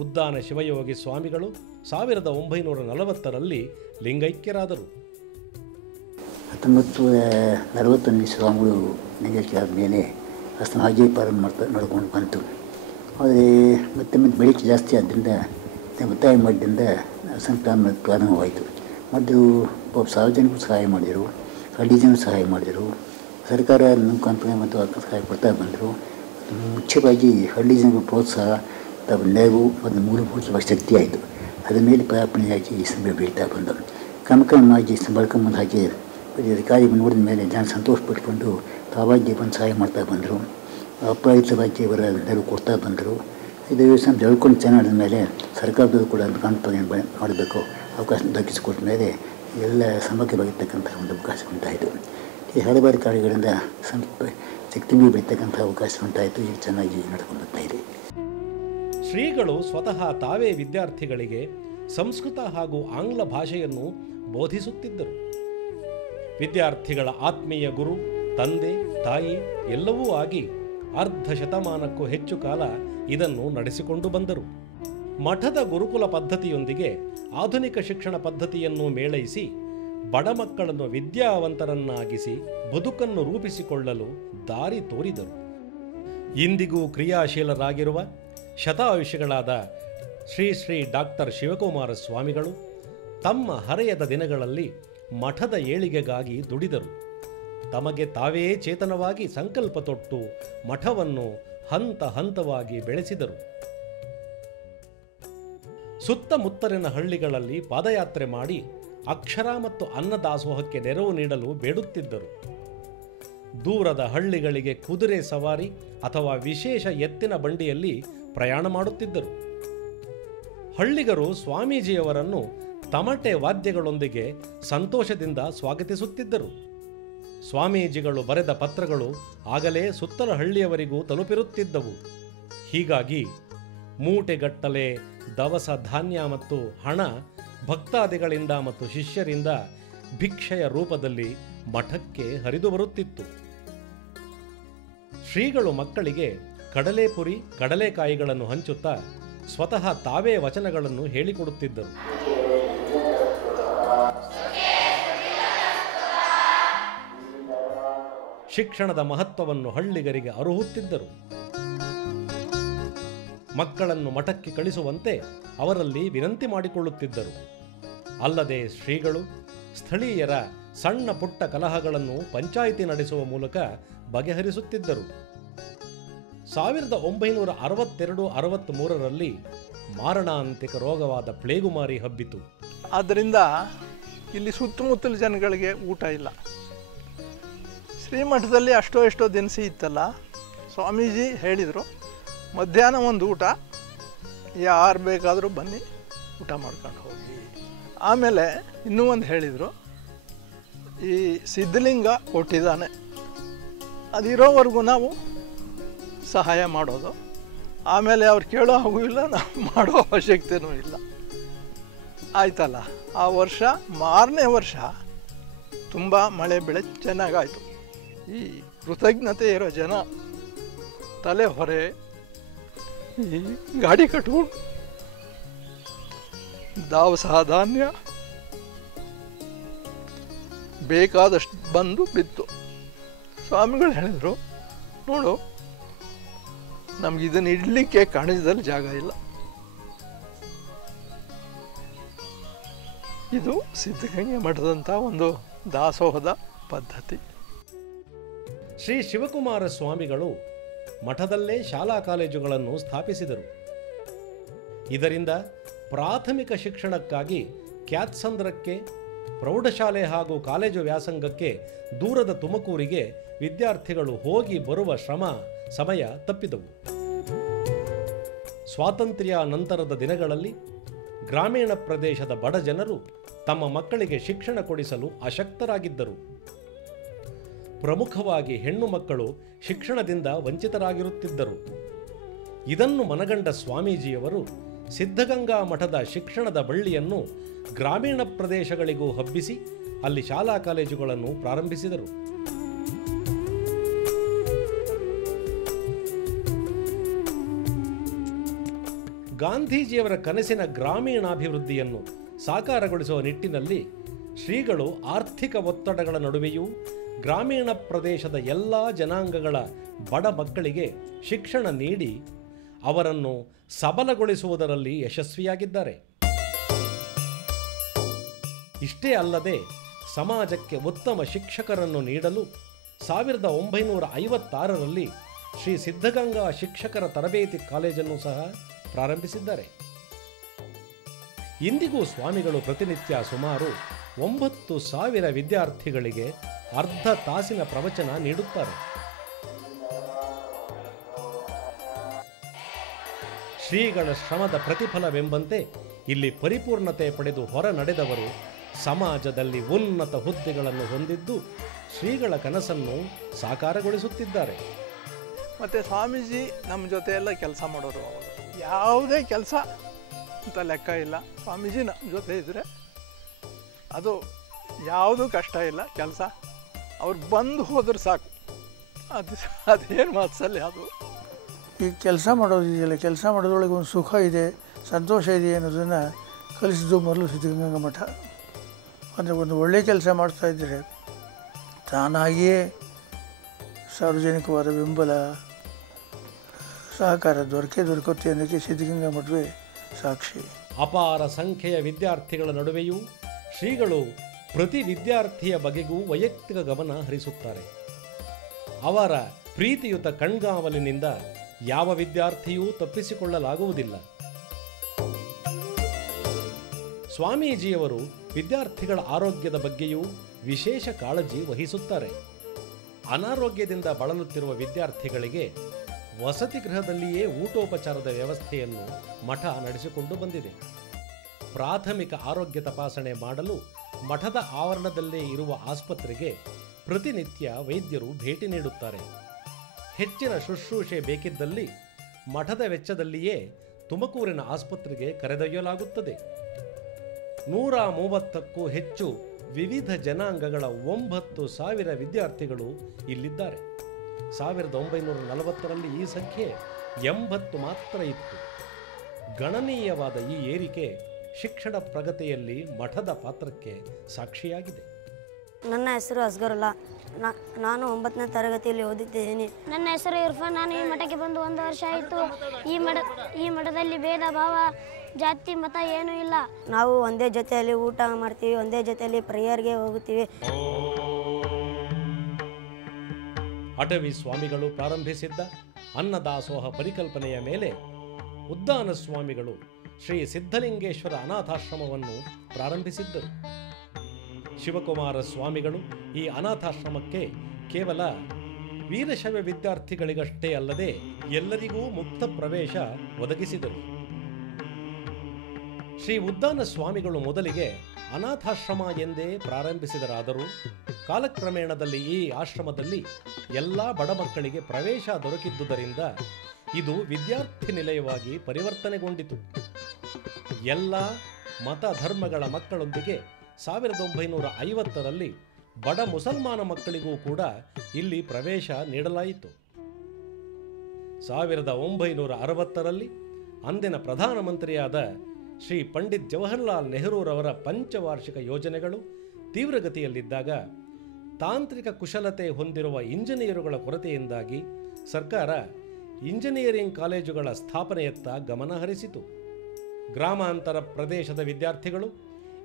ಉದ್ದಾನ ಶಿವಯೋಗಿ ಸ್ವಾಮಿಗಳು 1940ರಲ್ಲಿ ಲಿಂಗೈಕ್ಯರಾದರು. 1941 ಸ್ವಾಮಿಗಳು ಲಿಂಗೈಕ್ಯ ಆದಮೇಲೆ ಅಷ್ಟು ಹಾಗೆ ಪ್ರಾರಂಭ ನಡ್ಕೊಂಡು ಬಂತು. ಆದರೆ ಮತ್ತೆ ಬೆಳಕು ಜಾಸ್ತಿ ಆದ್ದರಿಂದ ಒತ್ತಾಯ ಮಾಡಿದ್ದರಿಂದ ಸಂತಾನ ಪ್ರಾರಂಭವಾಯಿತು. ಮತ್ತು ಸಾರ್ವಜನಿಕರು ಸಹಾಯ ಮಾಡಿದರು, ಹಳ್ಳಿ ಜನರು ಸಹಾಯ ಮಾಡಿದರು, ಸರ್ಕಾರ ಮುಖಾಂತರ ಮತ್ತು ಸಹಾಯ ಕೊಡ್ತಾ ಬಂದರು. ಮುಖ್ಯವಾಗಿ ಹಳ್ಳಿ ಜನರು ಪ್ರೋತ್ಸಾಹ ನೆರವು ಒಂದು ಮೂಲಭೂತ ಶಕ್ತಿ ಆಯಿತು. ಅದರ ಮೇಲೆ ಪ್ರಾರ್ಥನೆಯಾಗಿ ಸಂಬಳ ಬೀಳ್ತಾ ಬಂದರು. ಕ್ರಮಕ್ರಮವಾಗಿ ಬಳಕೊಂಬಂದು ಹಾಗೆ ಅಧಿಕಾರಿ ನೋಡಿದ ಮೇಲೆ ಜನ ಸಂತೋಷ ಪಟ್ಕೊಂಡು ತಾವಾಗಿ ಬಂದು ಸಹಾಯ ಮಾಡ್ತಾ ಬಂದರು. ಅಪ್ರಾಯುತವಾಗಿ ಇವರ ನೆರವು ಕೊಡ್ತಾ ಬಂದರು. ಇದು ವ್ಯವಸ್ಥೆ ಬೆಳ್ಕೊಂಡು ಚೆನ್ನಾಡಿದ ಮೇಲೆ ಸರ್ಕಾರದವರು ಕೂಡ ಕಾನ್ಪನೆ ಮಾಡಬೇಕು ಅವಕಾಶ ದಕ್ಕಿಸಿಕೊಟ್ಟ ಮೇಲೆ ಎಲ್ಲ ಸಮಗ್ರವಾಗಿರ್ತಕ್ಕಂಥ ಒಂದು ಅವಕಾಶ ಉಂಟಾಯಿತು. ಈ ಹಲವಾರು ಕಾರ್ಯಗಳಿಂದ ಶಕ್ತಿ ಬೆಳೀತಕ್ಕಂಥ ಅವಕಾಶ ಉಂಟಾಯಿತು. ಈಗ ಚೆನ್ನಾಗಿ ನಡ್ಕೊಂಡು ಬರ್ತಾ ಇದೆ. ಶ್ರೀಗಳು ಸ್ವತಃ ತಾವೇ ವಿದ್ಯಾರ್ಥಿಗಳಿಗೆ ಸಂಸ್ಕೃತ ಹಾಗೂ ಆಂಗ್ಲ ಭಾಷೆಯನ್ನು ಬೋಧಿಸುತ್ತಿದ್ದರು. ವಿದ್ಯಾರ್ಥಿಗಳ ಆತ್ಮೀಯ ಗುರು, ತಂದೆ, ತಾಯಿ ಎಲ್ಲವೂ ಆಗಿ ಅರ್ಧ ಶತಮಾನಕ್ಕೂ ಹೆಚ್ಚು ಕಾಲ ಇದನ್ನು ನಡೆಸಿಕೊಂಡು ಬಂದರು. ಮಠದ ಗುರುಕುಲ ಪದ್ಧತಿಯೊಂದಿಗೆ ಆಧುನಿಕ ಶಿಕ್ಷಣ ಪದ್ಧತಿಯನ್ನು ಮೇಳೈಸಿ ಬಡ ಮಕ್ಕಳನ್ನು ವಿದ್ಯಾವಂತರನ್ನಾಗಿಸಿ ಬದುಕನ್ನು ರೂಪಿಸಿಕೊಳ್ಳಲು ದಾರಿ ತೋರಿದರು. ಇಂದಿಗೂ ಕ್ರಿಯಾಶೀಲರಾಗಿರುವ ಶತಾಯುಷಿಗಳಾದ ಶ್ರೀ ಶ್ರೀ ಡಾಕ್ಟರ್ ಶಿವಕುಮಾರ ಸ್ವಾಮಿಗಳು ತಮ್ಮ ಹರೆಯದ ದಿನಗಳಲ್ಲಿ ಮಠದ ಏಳಿಗೆಗಾಗಿ ದುಡಿದರು. ತಮಗೆ ತಾವೇ ಚೇತನವಾಗಿ ಸಂಕಲ್ಪ ತೊಟ್ಟು ಮಠವನ್ನು ಹಂತ ಹಂತವಾಗಿ ಬೆಳೆಸಿದರು. ಸುತ್ತಮುತ್ತಲಿನ ಹಳ್ಳಿಗಳಲ್ಲಿ ಪಾದಯಾತ್ರೆ ಮಾಡಿ ಅಕ್ಷರ ಮತ್ತು ಅನ್ನದಾಸೋಹಕ್ಕೆ ನೆರವು ನೀಡಲು ಬೇಡುತ್ತಿದ್ದರು. ದೂರದ ಹಳ್ಳಿಗಳಿಗೆ ಕುದುರೆ ಸವಾರಿ ಅಥವಾ ವಿಶೇಷ ಎತ್ತಿನ ಬಂಡಿಯಲ್ಲಿ ಪ್ರಯಾಣ ಮಾಡುತ್ತಿದ್ದರು. ಹಳ್ಳಿಗರು ಸ್ವಾಮೀಜಿಯವರನ್ನು ತಮಟೆ ವಾದ್ಯಗಳೊಂದಿಗೆ ಸಂತೋಷದಿಂದ ಸ್ವಾಗತಿಸುತ್ತಿದ್ದರು. ಸ್ವಾಮೀಜಿಗಳು ಬರೆದ ಪತ್ರಗಳು ಆಗಲೇ ಸುತ್ತಲ ಹಳ್ಳಿಯವರಿಗೂ ತಲುಪಿರುತ್ತಿದ್ದವು. ಹೀಗಾಗಿ ಮೂಟೆಗಟ್ಟಲೆ ದವಸ ಧಾನ್ಯ ಮತ್ತು ಹಣ ಭಕ್ತಾದಿಗಳಿಂದ ಮತ್ತು ಶಿಷ್ಯರಿಂದ ಭಿಕ್ಷೆಯ ರೂಪದಲ್ಲಿ ಮಠಕ್ಕೆ ಹರಿದು ಬರುತ್ತಿತ್ತು. ಶ್ರೀಗಳು ಮಕ್ಕಳಿಗೆ ಕಡಲೆಪುರಿ, ಕಡಲೆಕಾಯಿಗಳನ್ನು ಹಂಚುತ್ತಾ ಸ್ವತಃ ತಾವೇ ವಚನಗಳನ್ನು ಹೇಳಿಕೊಡುತ್ತಿದ್ದರು. ಶಿಕ್ಷಣದ ಮಹತ್ವವನ್ನು ಹಳ್ಳಿಗರಿಗೆ ಅರುಹುತ್ತಿದ್ದರು. ಮಕ್ಕಳನ್ನು ಮಠಕ್ಕೆ ಕಳಿಸುವಂತೆ ಅವರಲ್ಲಿ ವಿನಂತಿ ಮಾಡಿಕೊಳ್ಳುತ್ತಿದ್ದರು. ಅಲ್ಲದೆ ಶ್ರೀಗಳು ಸ್ಥಳೀಯರ ಸಣ್ಣ ಪುಟ್ಟ ಕಲಹಗಳನ್ನು ಪಂಚಾಯಿತಿ ನಡೆಸುವ ಮೂಲಕ ಬಗೆಹರಿಸುತ್ತಿದ್ದರು. 1962-63ರಲ್ಲಿ ಮಾರಣಾಂತಿಕ ರೋಗವಾದ ಪ್ಲೇಗುಮಾರಿ ಹಬ್ಬಿತು. ಆದ್ದರಿಂದ ಇಲ್ಲಿ ಸುತ್ತಮುತ್ತಲ ಜನಗಳಿಗೆ ಊಟ ಇಲ್ಲ. ಶ್ರೀಮಠದಲ್ಲಿ ಎಷ್ಟೋ ದಿನಸಿ ಇತ್ತಲ್ಲ, ಸ್ವಾಮೀಜಿ ಹೇಳಿದರು, ಮಧ್ಯಾಹ್ನ ಒಂದು ಊಟ, ಯಾರು ಬೇಕಾದರೂ ಬನ್ನಿ ಊಟ ಮಾಡ್ಕೊಂಡು ಹೋಗಿ. ಆಮೇಲೆ ಇನ್ನೂ ಒಂದು ಹೇಳಿದರು, ಈ ಸಿದ್ಧಲಿಂಗ ಕೊಟ್ಟಿದ್ದಾನೆ, ಅದಿರೋವರೆಗೂ ನಾವು ಸಹಾಯ ಮಾಡೋದು, ಆಮೇಲೆ ಅವ್ರು ಕೇಳೋ ಹಾಗೂ ಇಲ್ಲ, ನಾವು ಮಾಡೋ ಅವಶ್ಯಕತೆಯೂ ಇಲ್ಲ. ಆಯ್ತಲ್ಲ, ಆ ವರ್ಷ ಮಾರನೇ ವರ್ಷ ತುಂಬ ಮಳೆ ಬೆಳೆ ಚೆನ್ನಾಗಾಯಿತು. ಈ ಕೃತಜ್ಞತೆ ಇರೋ ಜನ ತಲೆ ಹೊರೆ ಈ ಗಾಡಿ ಕಟ್ಕೊಂಡು ದವಸ ಧಾನ್ಯ ಬೇಕಾದಷ್ಟು ಬಂದು ಬಿತ್ತು. ಸ್ವಾಮಿಗಳು ಹೇಳಿದರು, ನೋಡು, ನಮ್ಗೆ ಇದನ್ನು ಇಡಲಿಕ್ಕೆ ಕಣಜದಲ್ಲಿ ಜಾಗ ಇಲ್ಲ. ಇದು ಸಿದ್ಧಗಂಗೆ ಮಠದಂಥ ಒಂದು ದಾಸೋಹದ ಪದ್ಧತಿ. ಶ್ರೀ ಶಿವಕುಮಾರ ಸ್ವಾಮಿಗಳು ಮಠದಲ್ಲೇ ಶಾಲಾ ಕಾಲೇಜುಗಳನ್ನು ಸ್ಥಾಪಿಸಿದರು. ಇದರಿಂದ ಪ್ರಾಥಮಿಕ ಶಿಕ್ಷಣಕ್ಕಾಗಿ ಕ್ಯಾತ್ಸಂದ್ರಕ್ಕೆ, ಪ್ರೌಢಶಾಲೆ ಹಾಗೂ ಕಾಲೇಜು ವ್ಯಾಸಂಗಕ್ಕೆ ದೂರದ ತುಮಕೂರಿಗೆ ವಿದ್ಯಾರ್ಥಿಗಳು ಹೋಗಿ ಬರುವ ಸಮಯ ತಪ್ಪಿದವು. ಸ್ವಾತಂತ್ರ್ಯ ನಂತರದ ದಿನಗಳಲ್ಲಿ ಗ್ರಾಮೀಣ ಪ್ರದೇಶದ ಬಡ ಜನರು ತಮ್ಮ ಮಕ್ಕಳಿಗೆ ಶಿಕ್ಷಣ ಕೊಡಿಸಲು ಅಶಕ್ತರಾಗಿದ್ದರು. ಪ್ರಮುಖವಾಗಿ ಹೆಣ್ಣು ಮಕ್ಕಳು ಶಿಕ್ಷಣದಿಂದ ವಂಚಿತರಾಗಿರುತ್ತಿದ್ದರು. ಇದನ್ನು ಮನಗಂಡ ಸ್ವಾಮೀಜಿಯವರು ಸಿದ್ಧಗಂಗಾ ಮಠದ ಶಿಕ್ಷಣದ ಬಳ್ಳಿಯನ್ನು ಗ್ರಾಮೀಣ ಪ್ರದೇಶಗಳಿಗೂ ಹಬ್ಬಿಸಿ ಅಲ್ಲಿ ಶಾಲಾ ಕಾಲೇಜುಗಳನ್ನು ಪ್ರಾರಂಭಿಸಿದರು. ಗಾಂಧೀಜಿಯವರ ಕನಸಿನ ಗ್ರಾಮೀಣಾಭಿವೃದ್ಧಿಯನ್ನು ಸಾಕಾರಗೊಳಿಸುವ ನಿಟ್ಟಿನಲ್ಲಿ ಶ್ರೀಗಳು ಆರ್ಥಿಕ ಒತ್ತಡಗಳ ನಡುವೆಯೂ ಗ್ರಾಮೀಣ ಪ್ರದೇಶದ ಎಲ್ಲ ಜನಾಂಗಗಳ ಬಡ ಮಕ್ಕಳಿಗೆ ಶಿಕ್ಷಣ ನೀಡಿ ಅವರನ್ನು ಸಬಲಗೊಳಿಸುವುದರಲ್ಲಿ ಯಶಸ್ವಿಯಾಗಿದ್ದಾರೆ. ಇಷ್ಟೇ ಅಲ್ಲದೆ ಸಮಾಜಕ್ಕೆ ಉತ್ತಮ ಶಿಕ್ಷಕರನ್ನು ನೀಡಲು 1956ರಲ್ಲಿ ಶ್ರೀ ಸಿದ್ಧಗಂಗಾ ಶಿಕ್ಷಕರ ತರಬೇತಿ ಕಾಲೇಜನ್ನು ಸಹ ಪ್ರಾರಂಭಿಸಿದ್ದಾರೆ. ಇಂದಿಗೂ ಸ್ವಾಮಿಗಳು ಪ್ರತಿನಿತ್ಯ ಸುಮಾರು 9,000 ವಿದ್ಯಾರ್ಥಿಗಳಿಗೆ ಅರ್ಧ ತಾಸಿನ ಪ್ರವಚನ ನೀಡುತ್ತಾರೆ. ಶ್ರೀಗಳ ಶ್ರಮದ ಪ್ರತಿಫಲವೆಂಬಂತೆ ಇಲ್ಲಿ ಪರಿಪೂರ್ಣತೆ ಪಡೆದು ಹೊರ ನಡೆದವರು ಸಮಾಜದಲ್ಲಿ ಉನ್ನತ ಹುದ್ದೆಗಳನ್ನು ಹೊಂದಿದ್ದು ಶ್ರೀಗಳ ಕನಸನ್ನು ಸಾಕಾರಗೊಳಿಸುತ್ತಿದ್ದಾರೆ. ಮತ್ತು ಸ್ವಾಮೀಜಿ ನಮ್ಮ ಜೊತೆ ಎಲ್ಲ ಕೆಲಸ ಮಾಡೋರು. ಅವಾಗ ಯಾವುದೇ ಕೆಲಸ ಅಂತ ಲೆಕ್ಕ ಇಲ್ಲ, ಸ್ವಾಮೀಜಿ ನಮ್ಮ ಜೊತೆ ಇದ್ದರೆ ಅದು ಯಾವುದೂ ಕಷ್ಟ ಇಲ್ಲ ಕೆಲಸ. ಅವ್ರು ಬಂದು ಹೋದ್ರೆ ಸಾಕು, ಅದೇನು ಮಾತ್ಸಲ್ಯ ಅದು. ಈ ಕೆಲಸ ಮಾಡೋದಿದೆಯಲ್ಲ, ಕೆಲಸ ಮಾಡೋದ್ರೊಳಗೆ ಒಂದು ಸುಖ ಇದೆ, ಸಂತೋಷ ಇದೆ ಅನ್ನೋದನ್ನು ಕಲಿಸಿದ್ದು ಮೊದಲು ಸಿದ್ಧಗಂಗಾ ಮಠ. ಅಂದರೆ ಒಂದು ಒಳ್ಳೆಯ ಕೆಲಸ ಮಾಡ್ತಾಯಿದ್ದರೆ ತಾನಾಗಿಯೇ ಸಾರ್ವಜನಿಕವಾದ ಬೆಂಬಲ ಸಹಕಾರ ದೊರಕುತ್ತೆ ಅನ್ನೋಕ್ಕೆ ಸಿದ್ಧಗಂಗಾ ಮಠವೇ ಸಾಕ್ಷಿ. ಅಪಾರ ಸಂಖ್ಯೆಯ ವಿದ್ಯಾರ್ಥಿಗಳ ನಡುವೆಯೂ ಶ್ರೀಗಳು ಪ್ರತಿ ವಿದ್ಯಾರ್ಥಿಯ ಬಗೆಗೂ ವೈಯಕ್ತಿಕ ಗಮನ ಹರಿಸುತ್ತಾರೆ. ಅವರ ಪ್ರೀತಿಯುತ ಕಣ್ಗಾವಲಿನಿಂದ ಯಾವ ವಿದ್ಯಾರ್ಥಿಯೂ ತಪ್ಪಿಸಿಕೊಳ್ಳಲಾಗುವುದಿಲ್ಲ. ಸ್ವಾಮೀಜಿಯವರು ವಿದ್ಯಾರ್ಥಿಗಳ ಆರೋಗ್ಯದ ಬಗ್ಗೆಯೂ ವಿಶೇಷ ಕಾಳಜಿ ವಹಿಸುತ್ತಾರೆ. ಅನಾರೋಗ್ಯದಿಂದ ಬಳಲುತ್ತಿರುವ ವಿದ್ಯಾರ್ಥಿಗಳಿಗೆ ವಸತಿ ಗೃಹದಲ್ಲಿಯೇ ಊಟೋಪಚಾರದ ವ್ಯವಸ್ಥೆಯನ್ನು ಮಠ ನಡೆಸಿಕೊಂಡು ಬಂದಿದೆ. ಪ್ರಾಥಮಿಕ ಆರೋಗ್ಯ ತಪಾಸಣೆ ಮಾಡಲು ಮಠದ ಆವರಣದಲ್ಲೇ ಇರುವ ಆಸ್ಪತ್ರೆಗೆ ಪ್ರತಿನಿತ್ಯ ವೈದ್ಯರು ಭೇಟಿ ನೀಡುತ್ತಾರೆ. ಹೆಚ್ಚಿನ ಶುಶ್ರೂಷೆ ಬೇಕಿದ್ದಲ್ಲಿ ಮಠದ ವೆಚ್ಚದಲ್ಲಿಯೇ ತುಮಕೂರಿನ ಆಸ್ಪತ್ರೆಗೆ ಕರೆದೊಯ್ಯಲಾಗುತ್ತದೆ. 130ಕ್ಕೂ ಹೆಚ್ಚು ವಿವಿಧ ಜನಾಂಗಗಳ 9,000 ವಿದ್ಯಾರ್ಥಿಗಳು ಇಲ್ಲಿದ್ದಾರೆ. 1940ರಲ್ಲಿ ಈ ಸಂಖ್ಯೆ 80 ಮಾತ್ರ ಇತ್ತು. ಗಣನೀಯವಾದ ಈ ಏರಿಕೆ ಶಿಕ್ಷಣ ಪ್ರಗತಿಯಲ್ಲಿ ಮಠದ ಪಾತ್ರಕ್ಕೆ ಸಾಕ್ಷಿಯಾಗಿದೆ. ನನ್ನ ಹೆಸರು ಅಸ್ಗರುಲ್ಲಾ. ನಾನು 9ನೇ ತರಗತಿಯಲ್ಲಿ ಓದಿದ್ದೇನೆ. ನನ್ನ ಹೆಸರು ಇರ್ಫಾನ್. ನಾನು ಈ ಮಠಕ್ಕೆ ಬಂದು 1 ವರ್ಷ ಆಯಿತು. ಈ ಮಠದಲ್ಲಿ ಭೇದ ಭಾವ, ಜಾತಿ ಮತ ಏನೂ ಇಲ್ಲ. ನಾವು ಒಂದೇ ಜೊತೆಯಲ್ಲಿ ಊಟ ಮಾಡ್ತೀವಿ, ಒಂದೇ ಜೊತೆಯಲ್ಲಿ ಪ್ರೇಯರ್ಗೆ ಹೋಗುತ್ತೀವಿ. ಅಟವಿ ಸ್ವಾಮಿಗಳು ಪ್ರಾರಂಭಿಸಿದ್ದ ಅನ್ನದಾಸೋಹ ಪರಿಕಲ್ಪನೆಯ ಮೇಲೆ ಉದ್ದಾನ ಸ್ವಾಮಿಗಳು ಶ್ರೀ ಸಿದ್ಧಲಿಂಗೇಶ್ವರ ಅನಾಥಾಶ್ರಮವನ್ನು ಪ್ರಾರಂಭಿಸಿದ್ದರು. ಶಿವಕುಮಾರ ಸ್ವಾಮಿಗಳು ಈ ಅನಾಥಾಶ್ರಮಕ್ಕೆ ಕೇವಲ ವೀರಶೈವ ವಿದ್ಯಾರ್ಥಿಗಳಿಗಷ್ಟೇ ಅಲ್ಲದೆ ಎಲ್ಲರಿಗೂ ಮುಕ್ತ ಪ್ರವೇಶ ಒದಗಿಸಿದರು. ಶ್ರೀ ಉದ್ದಾನ ಸ್ವಾಮಿಗಳು ಮೊದಲಿಗೆ ಅನಾಥಾಶ್ರಮ ಎಂದೇ ಪ್ರಾರಂಭಿಸಿದರಾದರೂ ಕಾಲಕ್ರಮೇಣದಲ್ಲಿ ಈ ಆಶ್ರಮದಲ್ಲಿ ಎಲ್ಲ ಬಡ ಮಕ್ಕಳಿಗೆ ಪ್ರವೇಶ ದೊರಕಿದ್ದುದರಿಂದ ಇದು ವಿದ್ಯಾರ್ಥಿ ನಿಲಯವಾಗಿ ಪರಿವರ್ತನೆಗೊಂಡಿತು. ಎಲ್ಲ ಮತ ಧರ್ಮಗಳ ಮಕ್ಕಳೊಂದಿಗೆ 1950ರಲ್ಲಿ ಬಡ ಮುಸಲ್ಮಾನ ಮಕ್ಕಳಿಗೂ ಕೂಡ ಇಲ್ಲಿ ಪ್ರವೇಶ ನೀಡಲಾಯಿತು. 1960ರಲ್ಲಿ ಅಂದಿನ ಪ್ರಧಾನಮಂತ್ರಿಯಾದ ಶ್ರೀ ಪಂಡಿತ್ ಜವಾಹರ್ಲಾಲ್ ನೆಹರೂರವರ ಪಂಚವಾರ್ಷಿಕ ಯೋಜನೆಗಳು ತೀವ್ರಗತಿಯಲ್ಲಿದ್ದಾಗ ತಾಂತ್ರಿಕ ಕುಶಲತೆ ಹೊಂದಿರುವ ಇಂಜಿನಿಯರುಗಳ ಕೊರತೆಯಿಂದಾಗಿ ಸರ್ಕಾರ ಇಂಜಿನಿಯರಿಂಗ್ ಕಾಲೇಜುಗಳ ಸ್ಥಾಪನೆಯತ್ತ ಗಮನ ಹರಿಸಿತು. ಗ್ರಾಮಾಂತರ ಪ್ರದೇಶದ ವಿದ್ಯಾರ್ಥಿಗಳು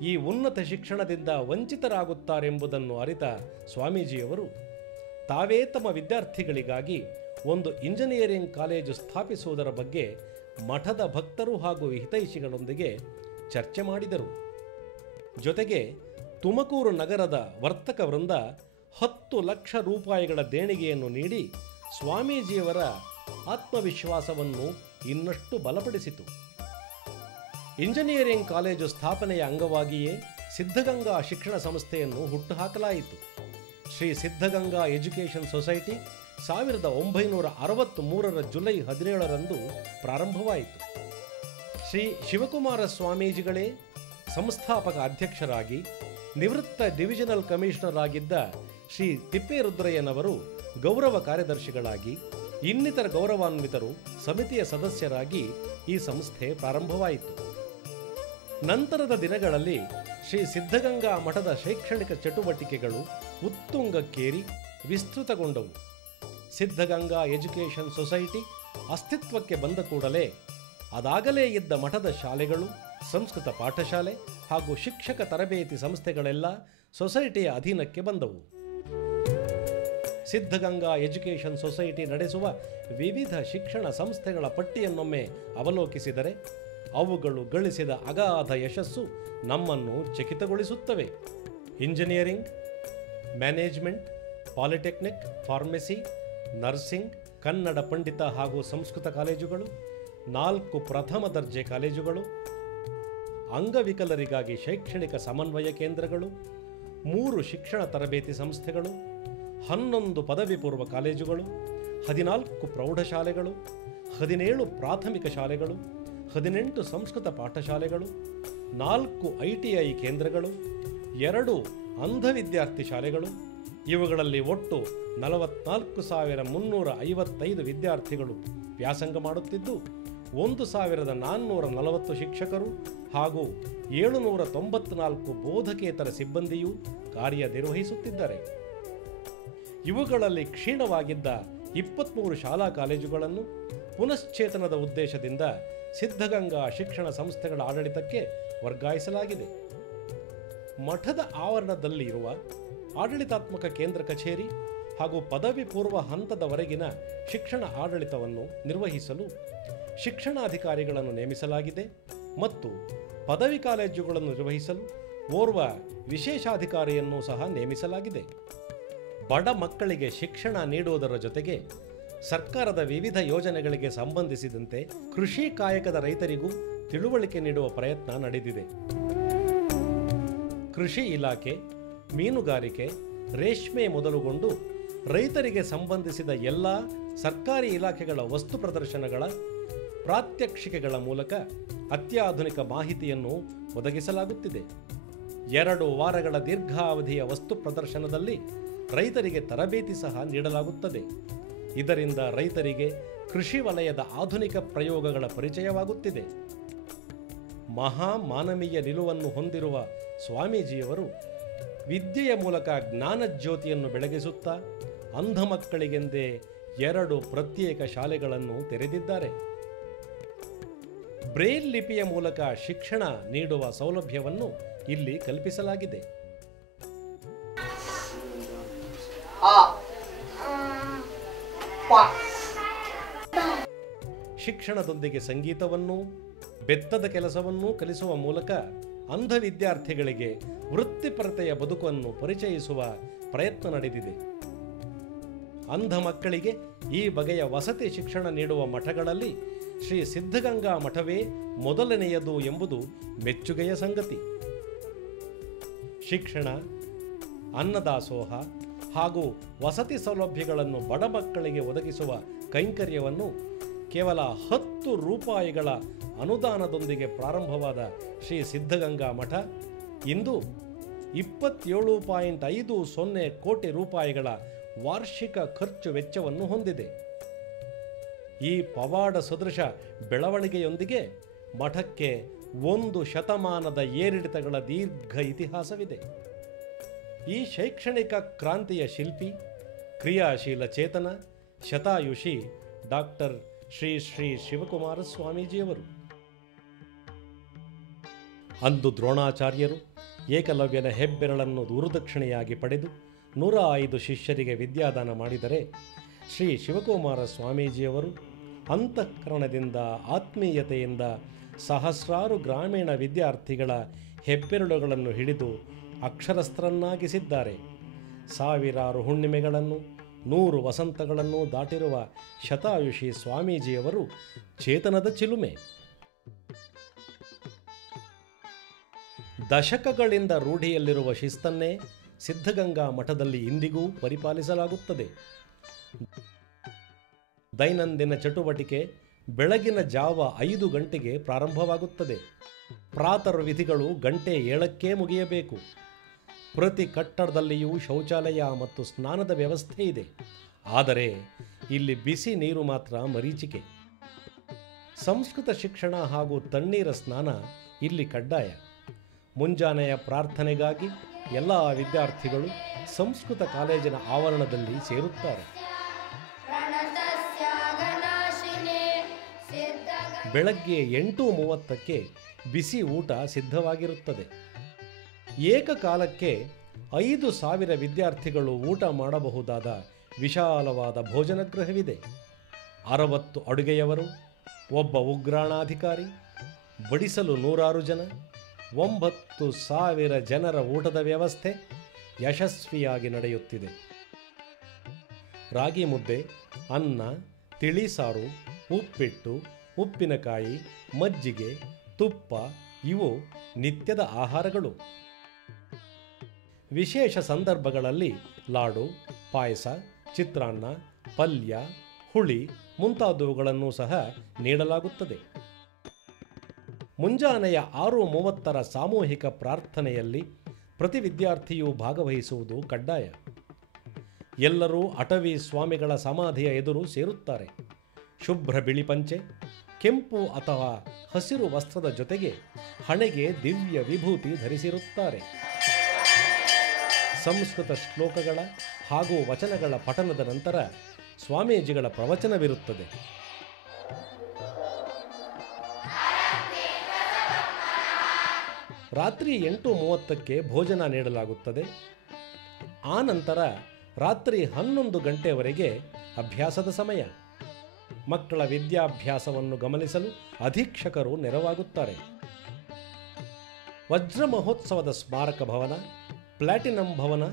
ಈ ಉನ್ನತ ಶಿಕ್ಷಣದಿಂದ ವಂಚಿತರಾಗುತ್ತಾರೆಂಬುದನ್ನು ಅರಿತ ಸ್ವಾಮೀಜಿಯವರು ತಾವೇ ತಮ್ಮ ವಿದ್ಯಾರ್ಥಿಗಳಿಗಾಗಿ ಒಂದು ಇಂಜಿನಿಯರಿಂಗ್ ಕಾಲೇಜು ಸ್ಥಾಪಿಸುವುದರ ಬಗ್ಗೆ ಮಠದ ಭಕ್ತರು ಹಾಗೂ ಹಿತೈಷಿಗಳೊಂದಿಗೆ ಚರ್ಚೆ ಮಾಡಿದರು. ಜೊತೆಗೆ ತುಮಕೂರು ನಗರದ ವರ್ತಕ ವೃಂದ 10 ಲಕ್ಷ ರೂಪಾಯಿಗಳ ದೇಣಿಗೆಯನ್ನು ನೀಡಿ ಸ್ವಾಮೀಜಿಯವರ ಆತ್ಮವಿಶ್ವಾಸವನ್ನು ಇನ್ನಷ್ಟು ಬಲಪಡಿಸಿತು. ಇಂಜಿನಿಯರಿಂಗ್ ಕಾಲೇಜು ಸ್ಥಾಪನೆಯ ಅಂಗವಾಗಿಯೇ ಸಿದ್ಧಗಂಗಾ ಶಿಕ್ಷಣ ಸಂಸ್ಥೆಯನ್ನು ಹುಟ್ಟುಹಾಕಲಾಯಿತು. ಶ್ರೀ ಸಿದ್ಧಗಂಗಾ ಎಜುಕೇಷನ್ ಸೊಸೈಟಿ 1963ರ ಜುಲೈ 17ರಂದು ಪ್ರಾರಂಭವಾಯಿತು. ಶ್ರೀ ಶಿವಕುಮಾರ ಸ್ವಾಮೀಜಿಗಳೇ ಸಂಸ್ಥಾಪಕ ಅಧ್ಯಕ್ಷರಾಗಿ, ನಿವೃತ್ತ ಡಿವಿಷನಲ್ ಕಮಿಷನರ್ ಆಗಿದ್ದ ಶ್ರೀ ತಿಪ್ಪೇರುದ್ರಯ್ಯನವರು ಗೌರವ ಕಾರ್ಯದರ್ಶಿಗಳಾಗಿ, ಇನ್ನಿತರ ಗೌರವಾನ್ವಿತರು ಸಮಿತಿಯ ಸದಸ್ಯರಾಗಿ ಈ ಸಂಸ್ಥೆ ಪ್ರಾರಂಭವಾಯಿತು. ನಂತರದ ದಿನಗಳಲ್ಲಿ ಶ್ರೀ ಸಿದ್ಧಗಂಗಾ ಮಠದ ಶೈಕ್ಷಣಿಕ ಚಟುವಟಿಕೆಗಳು ಉತ್ತುಂಗಕ್ಕೇರಿ ವಿಸ್ತೃತಗೊಂಡವು. ಸಿದ್ಧಗಂಗಾ ಎಜುಕೇಷನ್ ಸೊಸೈಟಿ ಅಸ್ತಿತ್ವಕ್ಕೆ ಬಂದ ಕೂಡಲೇ ಅದಾಗಲೇ ಇದ್ದ ಮಠದ ಶಾಲೆಗಳು, ಸಂಸ್ಕೃತ ಪಾಠಶಾಲೆ ಹಾಗೂ ಶಿಕ್ಷಕ ತರಬೇತಿ ಸಂಸ್ಥೆಗಳೆಲ್ಲ ಸೊಸೈಟಿಯ ಅಧೀನಕ್ಕೆ ಬಂದವು. ಸಿದ್ಧಗಂಗಾ ಎಜುಕೇಷನ್ ಸೊಸೈಟಿ ನಡೆಸುವ ವಿವಿಧ ಶಿಕ್ಷಣ ಸಂಸ್ಥೆಗಳ ಪಟ್ಟಿಯನ್ನೊಮ್ಮೆ ಅವಲೋಕಿಸಿದರೆ ಅವುಗಳು ಗಳಿಸಿದ ಅಗಾಧ ಯಶಸ್ಸು ನಮ್ಮನ್ನು ಚಕಿತಗೊಳಿಸುತ್ತವೆ. Engineering, management, polytechnic, pharmacy, nursing, Kannada ಪಂಡಿತ ಹಾಗೂ ಸಂಸ್ಕೃತ ಕಾಲೇಜುಗಳು, 4 ಪ್ರಥಮ ದರ್ಜೆ ಕಾಲೇಜುಗಳು, ಅಂಗವಿಕಲರಿಗಾಗಿ ಶೈಕ್ಷಣಿಕ ಸಮನ್ವಯ ಕೇಂದ್ರಗಳು, 3 ಶಿಕ್ಷಣ ತರಬೇತಿ ಸಂಸ್ಥೆಗಳು, 11 ಪದವಿ ಪೂರ್ವ ಕಾಲೇಜುಗಳು, 14 ಪ್ರೌಢಶಾಲೆಗಳು, 17 ಪ್ರಾಥಮಿಕ ಶಾಲೆಗಳು, 18 ಸಂಸ್ಕೃತ ಪಾಠಶಾಲೆಗಳು, 4 ITI ಕೇಂದ್ರಗಳು, 2 ಅಂಧ ವಿದ್ಯಾರ್ಥಿ ಶಾಲೆಗಳು. ಇವುಗಳಲ್ಲಿ ಒಟ್ಟು 44,355 ವಿದ್ಯಾರ್ಥಿಗಳು ವ್ಯಾಸಂಗ ಮಾಡುತ್ತಿದ್ದು 1,440 ಶಿಕ್ಷಕರು ಹಾಗೂ 794 ಬೋಧಕೇತರ ಸಿಬ್ಬಂದಿಯೂ ಕಾರ್ಯನಿರ್ವಹಿಸುತ್ತಿದ್ದಾರೆ. ಇವುಗಳಲ್ಲಿ ಕ್ಷೀಣವಾಗಿದ್ದ 23 ಶಾಲಾ ಕಾಲೇಜುಗಳನ್ನು ಪುನಶ್ಚೇತನದ ಉದ್ದೇಶದಿಂದ ಸಿದ್ಧಗಂಗಾ ಶಿಕ್ಷಣ ಸಂಸ್ಥೆಗಳ ಆಡಳಿತಕ್ಕೆ ವರ್ಗಾಯಿಸಲಾಗಿದೆ. ಮಠದ ಆವರಣದಲ್ಲಿ ಇರುವ ಆಡಳಿತಾತ್ಮಕ ಕೇಂದ್ರ ಕಚೇರಿ ಹಾಗೂ ಪದವಿ ಪೂರ್ವ ಹಂತದವರೆಗಿನ ಶಿಕ್ಷಣ ಆಡಳಿತವನ್ನು ನಿರ್ವಹಿಸಲು ಶಿಕ್ಷಣಾಧಿಕಾರಿಗಳನ್ನು ನೇಮಿಸಲಾಗಿದೆ ಮತ್ತು ಪದವಿ ಕಾಲೇಜುಗಳನ್ನು ನಿರ್ವಹಿಸಲು ಓರ್ವ ವಿಶೇಷಾಧಿಕಾರಿಯನ್ನು ಸಹ ನೇಮಿಸಲಾಗಿದೆ. ಬಡ ಮಕ್ಕಳಿಗೆ ಶಿಕ್ಷಣ ನೀಡುವುದರ ಜೊತೆಗೆ ಸರ್ಕಾರದ ವಿವಿಧ ಯೋಜನೆಗಳಿಗೆ ಸಂಬಂಧಿಸಿದಂತೆ ಕೃಷಿ ಕಾಯಕದ ರೈತರಿಗೂ ತಿಳುವಳಿಕೆ ನೀಡುವ ಪ್ರಯತ್ನ ನಡೆದಿದೆ. ಕೃಷಿ ಇಲಾಖೆ, ಮೀನುಗಾರಿಕೆ, ರೇಷ್ಮೆ ಮೊದಲುಗೊಂಡು ರೈತರಿಗೆ ಸಂಬಂಧಿಸಿದ ಎಲ್ಲ ಸರ್ಕಾರಿ ಇಲಾಖೆಗಳ ವಸ್ತು ಪ್ರದರ್ಶನಗಳ ಪ್ರಾತ್ಯಕ್ಷಿಕೆಗಳ ಮೂಲಕ ಅತ್ಯಾಧುನಿಕ ಮಾಹಿತಿಯನ್ನು ಒದಗಿಸಲಾಗುತ್ತಿದೆ. 2 ವಾರಗಳ ದೀರ್ಘಾವಧಿಯ ವಸ್ತು ಪ್ರದರ್ಶನದಲ್ಲಿ ರೈತರಿಗೆ ತರಬೇತಿ ಸಹ ನೀಡಲಾಗುತ್ತದೆ. ಇದರಿಂದ ರೈತರಿಗೆ ಕೃಷಿ ವಲಯದ ಆಧುನಿಕ ಪ್ರಯೋಗಗಳ ಪರಿಚಯವಾಗುತ್ತಿದೆ. ಮಹಾ ಮಾನವೀಯ ನಿಲುವನ್ನು ಹೊಂದಿರುವ ಸ್ವಾಮೀಜಿಯವರು ವಿದ್ಯೆಯ ಮೂಲಕ ಜ್ಞಾನಜ್ಯೋತಿಯನ್ನು ಬೆಳಗಿಸುತ್ತಾ ಅಂಧ ಮಕ್ಕಳಿಗೆಂದೇ 2 ಪ್ರತ್ಯೇಕ ಶಾಲೆಗಳನ್ನು ತೆರೆದಿದ್ದಾರೆ. ಬ್ರೇಲ್ ಲಿಪಿಯ ಮೂಲಕ ಶಿಕ್ಷಣ ನೀಡುವ ಸೌಲಭ್ಯವನ್ನು ಇಲ್ಲಿ ಕಲ್ಪಿಸಲಾಗಿದೆ. ಶಿಕ್ಷಣದೊಂದಿಗೆ ಸಂಗೀತವನ್ನು, ಬೆತ್ತದ ಕೆಲಸವನ್ನೂ ಕಲಿಸುವ ಮೂಲಕ ಅಂಧ ವಿದ್ಯಾರ್ಥಿಗಳಿಗೆ ವೃತ್ತಿಪರತೆಯ ಬದುಕನ್ನು ಪರಿಚಯಿಸುವ ಪ್ರಯತ್ನ ನಡೆದಿದೆ. ಅಂಧ ಮಕ್ಕಳಿಗೆ ಈ ಬಗೆಯ ವಸತಿ ಶಿಕ್ಷಣ ನೀಡುವ ಮಠಗಳಲ್ಲಿ ಶ್ರೀ ಸಿದ್ಧಗಂಗಾ ಮಠವೇ ಮೊದಲನೆಯದು ಎಂಬುದು ಮೆಚ್ಚುಗೆಯ ಸಂಗತಿ. ಶಿಕ್ಷಣ, ಅನ್ನದಾಸೋಹ ಹಾಗೂ ವಸತಿ ಸೌಲಭ್ಯಗಳನ್ನು ಬಡ ಮಕ್ಕಳಿಗೆ ಒದಗಿಸುವ ಕೈಂಕರ್ಯವನ್ನು ಕೇವಲ 10 ರೂಪಾಯಿಗಳ ಅನುದಾನದೊಂದಿಗೆ ಪ್ರಾರಂಭವಾದ ಶ್ರೀ ಸಿದ್ಧಗಂಗಾ ಮಠ ಇಂದು 27.50 ಕೋಟಿ ರೂಪಾಯಿಗಳ ವಾರ್ಷಿಕ ಖರ್ಚು ವೆಚ್ಚವನ್ನು ಹೊಂದಿದೆ. ಈ ಪವಾಡ ಸದೃಶ ಬೆಳವಣಿಗೆಯೊಂದಿಗೆ ಮಠಕ್ಕೆ 1 ಶತಮಾನದ ಏರಿಳಿತಗಳ ದೀರ್ಘ ಇತಿಹಾಸವಿದೆ. ಈ ಶೈಕ್ಷಣಿಕ ಕ್ರಾಂತಿಯ ಶಿಲ್ಪಿ, ಕ್ರಿಯಾಶೀಲ ಚೇತನ, ಶತಾಯುಷಿ ಡಾಕ್ಟರ್ ಶ್ರೀ ಶ್ರೀ ಶಿವಕುಮಾರ ಸ್ವಾಮೀಜಿಯವರು. ಅಂದು ದ್ರೋಣಾಚಾರ್ಯರು ಏಕಲವ್ಯನ ಹೆಬ್ಬೆರಳನ್ನು ಗುರುದಕ್ಷಿಣೆಯಾಗಿ ಪಡೆದು 105 ಶಿಷ್ಯರಿಗೆ ವಿದ್ಯಾದಾನ ಮಾಡಿದರೆ, ಶ್ರೀ ಶಿವಕುಮಾರ ಸ್ವಾಮೀಜಿಯವರು ಅಂತಃಕರಣದಿಂದ, ಆತ್ಮೀಯತೆಯಿಂದ ಸಹಸ್ರಾರು ಗ್ರಾಮೀಣ ವಿದ್ಯಾರ್ಥಿಗಳ ಹೆಬ್ಬೆರಳುಗಳನ್ನು ಹಿಡಿದು ಅಕ್ಷರಸ್ಥರನ್ನಾಗಿಸಿದ್ದಾರೆ. ಸಾವಿರಾರು ಹುಣ್ಣಿಮೆಗಳನ್ನು, 100 ವಸಂತಗಳನ್ನು ದಾಟಿರುವ ಶತಾಯುಷಿ ಸ್ವಾಮೀಜಿಯವರು ಚೇತನದ ಚಿಲುಮೆ. ದಶಕಗಳಿಂದ ರೂಢಿಯಲ್ಲಿರುವ ಶಿಸ್ತನ್ನೇ ಸಿದ್ಧಗಂಗಾ ಮಠದಲ್ಲಿ ಇಂದಿಗೂ ಪರಿಪಾಲಿಸಲಾಗುತ್ತದೆ. ದೈನಂದಿನ ಚಟುವಟಿಕೆ ಬೆಳಗಿನ ಜಾವ 5 ಗಂಟೆಗೆ ಪ್ರಾರಂಭವಾಗುತ್ತದೆ. ಪ್ರಾತಃ ವಿಧಿಗಳು ಗಂಟೆ 7ಕ್ಕೆ ಮುಗಿಯಬೇಕು. ಪ್ರತಿ ಕಟ್ಟಡದಲ್ಲಿಯೂ ಶೌಚಾಲಯ ಮತ್ತು ಸ್ನಾನದ ವ್ಯವಸ್ಥೆ ಇದೆ. ಆದರೆ ಇಲ್ಲಿ ಬಿಸಿ ನೀರು ಮಾತ್ರ ಮರೀಚಿಕೆ. ಸಂಸ್ಕೃತ ಶಿಕ್ಷಣ ಹಾಗೂ ತಣ್ಣೀರ ಸ್ನಾನ ಇಲ್ಲಿ ಕಡ್ಡಾಯ. ಮುಂಜಾನೆಯ ಪ್ರಾರ್ಥನೆಗಾಗಿ ಎಲ್ಲ ವಿದ್ಯಾರ್ಥಿಗಳು ಸಂಸ್ಕೃತ ಕಾಲೇಜಿನ ಆವರಣದಲ್ಲಿ ಸೇರುತ್ತಾರೆ. ಬೆಳಗ್ಗೆ 8:30ಕ್ಕೆ ಬಿಸಿ ಊಟ ಸಿದ್ಧವಾಗಿರುತ್ತದೆ. ಏಕಕಾಲಕ್ಕೆ 5,000 ವಿದ್ಯಾರ್ಥಿಗಳು ಊಟ ಮಾಡಬಹುದಾದ ವಿಶಾಲವಾದ ಭೋಜನಗೃಹವಿದೆ. 60 ಅಡುಗೆಯವರು, ಒಬ್ಬ ಉಗ್ರಾಣಾಧಿಕಾರಿ, ಬಡಿಸಲು 100 ಜನ, 9,000 ಜನರ ಊಟದ ವ್ಯವಸ್ಥೆ ಯಶಸ್ವಿಯಾಗಿ ನಡೆಯುತ್ತಿದೆ. ರಾಗಿ ಮುದ್ದೆ, ಅನ್ನ, ತಿಳಿಸಾರು, ಉಪ್ಪಿಟ್ಟು, ಉಪ್ಪಿನಕಾಯಿ, ಮಜ್ಜಿಗೆ, ತುಪ್ಪ ಇವು ನಿತ್ಯದ ಆಹಾರಗಳು. ವಿಶೇಷ ಸಂದರ್ಭಗಳಲ್ಲಿ ಲಾಡು, ಪಾಯಸ, ಚಿತ್ರಾನ್ನ, ಪಲ್ಯ, ಹುಳಿ ಮುಂತಾದವುಗಳನ್ನು ಸಹ ನೀಡಲಾಗುತ್ತದೆ. ಮುಂಜಾನೆಯ 6:30 ಸಾಮೂಹಿಕ ಪ್ರಾರ್ಥನೆಯಲ್ಲಿ ಪ್ರತಿ ವಿದ್ಯಾರ್ಥಿಯೂ ಭಾಗವಹಿಸುವುದು ಕಡ್ಡಾಯ. ಎಲ್ಲರೂ ಅಟವಿ ಸ್ವಾಮಿಗಳ ಸಮಾಧಿಯ ಎದುರು ಸೇರುತ್ತಾರೆ. ಶುಭ್ರ ಬಿಳಿ ಪಂಚೆ, ಕೆಂಪು ಅಥವಾ ಹಸಿರು ವಸ್ತ್ರದ ಜೊತೆಗೆ ಹಣೆಗೆ ದಿವ್ಯ ವಿಭೂತಿ ಧರಿಸಿರುತ್ತಾರೆ. ಸಂಸ್ಕೃತ ಶ್ಲೋಕಗಳ ಹಾಗೂ ವಚನಗಳ ಪಠನದ ನಂತರ ಸ್ವಾಮೀಜಿಗಳ ಪ್ರವಚನವಿರುತ್ತದೆ. ರಾತ್ರಿ 8:30ಕ್ಕೆ ಭೋಜನ ನೀಡಲಾಗುತ್ತದೆ. ಆ ನಂತರ ರಾತ್ರಿ 11 ಗಂಟೆಯವರೆಗೆ ಅಭ್ಯಾಸದ ಸಮಯ. ಮಕ್ಕಳ ವಿದ್ಯಾಭ್ಯಾಸವನ್ನು ಗಮನಿಸಲು ಅಧೀಕ್ಷಕರು ನೆರವಾಗುತ್ತಾರೆ. ವಜ್ರ ಮಹೋತ್ಸವದ ಸ್ಮಾರಕ ಭವನ, ಪ್ಲಾಟಿನಂ ಭವನ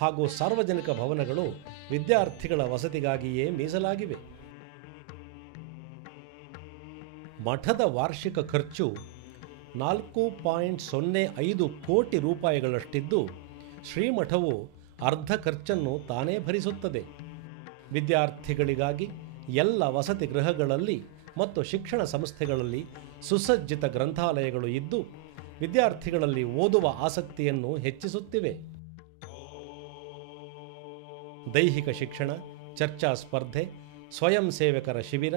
ಹಾಗೂ ಸಾರ್ವಜನಿಕ ಭವನಗಳು ವಿದ್ಯಾರ್ಥಿಗಳ ವಸತಿಗಾಗಿಯೇ ಮೀಸಲಾಗಿವೆ. ಮಠದ ವಾರ್ಷಿಕ ಖರ್ಚು 4.05 ಕೋಟಿ ರೂಪಾಯಿಗಳಷ್ಟಿದ್ದು, ಶ್ರೀಮಠವು ಅರ್ಧ ಖರ್ಚನ್ನು ತಾನೇ ಭರಿಸುತ್ತದೆ. ವಿದ್ಯಾರ್ಥಿಗಳಿಗಾಗಿ ಎಲ್ಲ ವಸತಿ ಗೃಹಗಳಲ್ಲಿ ಮತ್ತು ಶಿಕ್ಷಣ ಸಂಸ್ಥೆಗಳಲ್ಲಿ ಸುಸಜ್ಜಿತ ಗ್ರಂಥಾಲಯಗಳು ಇದ್ದು, ವಿದ್ಯಾರ್ಥಿಗಳಲ್ಲಿ ಓದುವ ಆಸಕ್ತಿಯನ್ನು ಹೆಚ್ಚಿಸುತ್ತಿವೆ. ದೈಹಿಕ ಶಿಕ್ಷಣ, ಚರ್ಚಾ ಸ್ಪರ್ಧೆ, ಸ್ವಯಂ ಸೇವಕರ ಶಿಬಿರ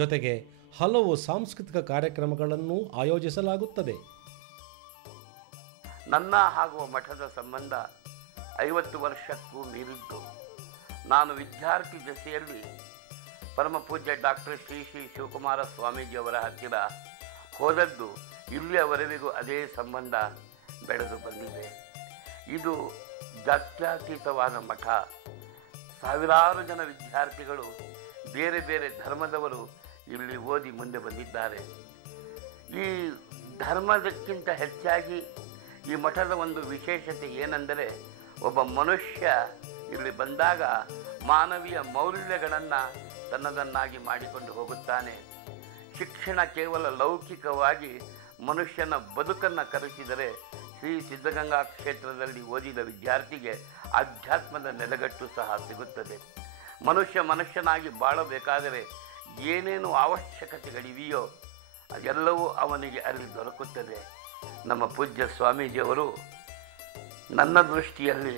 ಜೊತೆಗೆ ಹಲವು ಸಾಂಸ್ಕೃತಿಕ ಕಾರ್ಯಕ್ರಮಗಳನ್ನು ಆಯೋಜಿಸಲಾಗುತ್ತದೆ. ನನ್ನ ಹಾಗೂ ಮಠದ ಸಂಬಂಧ 50 ವರ್ಷಕ್ಕೂ ಮೀರಿದ್ದು. ನಾನು ವಿದ್ಯಾರ್ಥಿ ದಶೆಯಲ್ಲಿ ಪರಮ ಪೂಜ್ಯ ಡಾಕ್ಟರ್ ಶ್ರೀ ಶಿವಕುಮಾರ ಸ್ವಾಮೀಜಿಯವರ ಹತ್ತಿರ ಹೋದದ್ದು ಇಲ್ಲಿಯವರೆಗೂ ಅದೇ ಸಂಬಂಧ ಬೆಳೆದು ಬಂದಿದೆ. ಇದು ಜಾತ್ಯತೀತವಾದ ಮಠ. ಸಾವಿರಾರು ಜನ ವಿದ್ಯಾರ್ಥಿಗಳು, ಬೇರೆ ಬೇರೆ ಧರ್ಮದವರು ಇಲ್ಲಿ ಓದಿ ಮುಂದೆ ಬಂದಿದ್ದಾರೆ. ಈ ಧರ್ಮದಕ್ಕಿಂತ ಹೆಚ್ಚಾಗಿ ಈ ಮಠದ ಒಂದು ವಿಶೇಷತೆ ಏನೆಂದರೆ, ಒಬ್ಬ ಮನುಷ್ಯ ಇಲ್ಲಿ ಬಂದಾಗ ಮಾನವೀಯ ಮೌಲ್ಯಗಳನ್ನು ತನ್ನದನ್ನಾಗಿ ಮಾಡಿಕೊಂಡು ಹೋಗುತ್ತಾನೆ. ಶಿಕ್ಷಣ ಕೇವಲ ಲೌಕಿಕವಾಗಿ ಮನುಷ್ಯನ ಬದುಕನ್ನು ಕಲಿಸಿದರೆ, ಶ್ರೀ ಸಿದ್ಧಗಂಗಾ ಕ್ಷೇತ್ರದಲ್ಲಿ ಓದಿದ ವಿದ್ಯಾರ್ಥಿಗೆ ಆಧ್ಯಾತ್ಮದ ನೆಲೆಗಟ್ಟು ಸಹ ಸಿಗುತ್ತದೆ. ಮನುಷ್ಯನಾಗಿ ಬಾಳಬೇಕಾದರೆ ಏನೇನು ಅವಶ್ಯಕತೆಗಳಿವೆಯೋ ಅದೆಲ್ಲವೂ ಅವನಿಗೆ ಅಲ್ಲಿ ದೊರಕುತ್ತದೆ. ನಮ್ಮ ಪೂಜ್ಯ ಸ್ವಾಮೀಜಿಯವರು ನನ್ನ ದೃಷ್ಟಿಯಲ್ಲಿ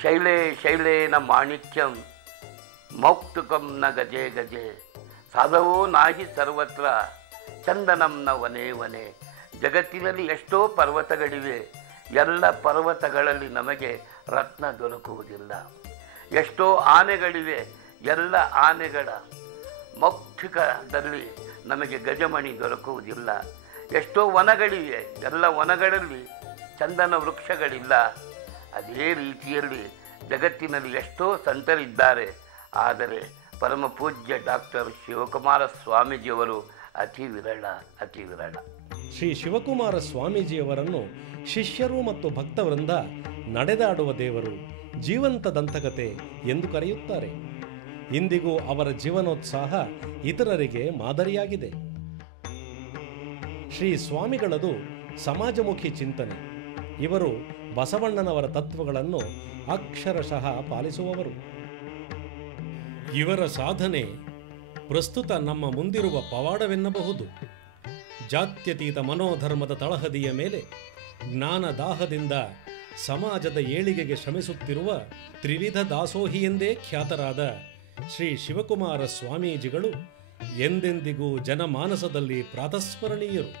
ಶೈಲೇ ಶೈಲೇನ ಮಾಣಿಕ್ಯಂ ಮೌಕ್ತುಕಂ ನ ಗಜೆ ಗಜೆ ಸಾಧವೋ ನಾಹಿ ಸರ್ವತ್ರ ಚಂದನಂ ನ ವನೇ ವನೆ. ಜಗತ್ತಿನಲ್ಲಿ ಎಷ್ಟೋ ಪರ್ವತಗಳಿವೆ, ಎಲ್ಲ ಪರ್ವತಗಳಲ್ಲಿ ನಮಗೆ ರತ್ನ ದೊರಕುವುದಿಲ್ಲ. ಎಷ್ಟೋ ಆನೆಗಳಿವೆ, ಎಲ್ಲ ಆನೆಗಳ ಮೌಕ್ತಿಕದಲ್ಲಿ ನಮಗೆ ಗಜಮಣಿ ದೊರಕುವುದಿಲ್ಲ. ಎಷ್ಟೋ ವನಗಳಿವೆ, ಎಲ್ಲ ವನಗಳಲ್ಲಿ ಚಂದನ ವೃಕ್ಷಗಳಿಲ್ಲ. ಅದೇ ರೀತಿಯಲ್ಲಿ ಜಗತ್ತಿನಲ್ಲಿ ಎಷ್ಟೋ ಸಂತರಿದ್ದಾರೆ, ಆದರೆ ಪರಮ ಪೂಜ್ಯ ಡಾಕ್ಟರ್ ಶಿವಕುಮಾರ ಸ್ವಾಮೀಜಿಯವರು ಅತಿ ವಿರಳ. ಶ್ರೀ ಶಿವಕುಮಾರ ಸ್ವಾಮೀಜಿಯವರನ್ನು ಶಿಷ್ಯರು ಮತ್ತು ಭಕ್ತವೃಂದ ನಡೆದಾಡುವ ದೇವರು, ಜೀವಂತ ದಂತಕತೆ ಎಂದು ಕರೆಯುತ್ತಾರೆ. ಇಂದಿಗೂ ಅವರ ಜೀವನೋತ್ಸಾಹ ಇತರರಿಗೆ ಮಾದರಿಯಾಗಿದೆ. ಶ್ರೀ ಸ್ವಾಮಿಗಳದು ಸಮಾಜಮುಖಿ ಚಿಂತನೆ. ಇವರು ಬಸವಣ್ಣನವರ ತತ್ವಗಳನ್ನು ಅಕ್ಷರಶಃ ಪಾಲಿಸುವವರು. ಇವರ ಸಾಧನೆ ಪ್ರಸ್ತುತ ನಮ್ಮ ಮುಂದಿರುವ ಪವಾಡವೆನ್ನಬಹುದು. ಜಾತ್ಯತೀತ ಮನೋಧರ್ಮದ ತಳಹದಿಯ ಮೇಲೆ ಜ್ಞಾನದಾಹದಿಂದ ಸಮಾಜದ ಏಳಿಗೆಗೆ ಶ್ರಮಿಸುತ್ತಿರುವ ತ್ರಿವಿಧ ದಾಸೋಹಿ ಎಂದೇ ಖ್ಯಾತರಾದ ಶ್ರೀ ಶಿವಕುಮಾರ ಸ್ವಾಮೀಜಿಗಳು ಎಂದೆಂದಿಗೂ ಜನಮಾನಸದಲ್ಲಿ ಪ್ರಾತಸ್ಮರಣೀಯರು.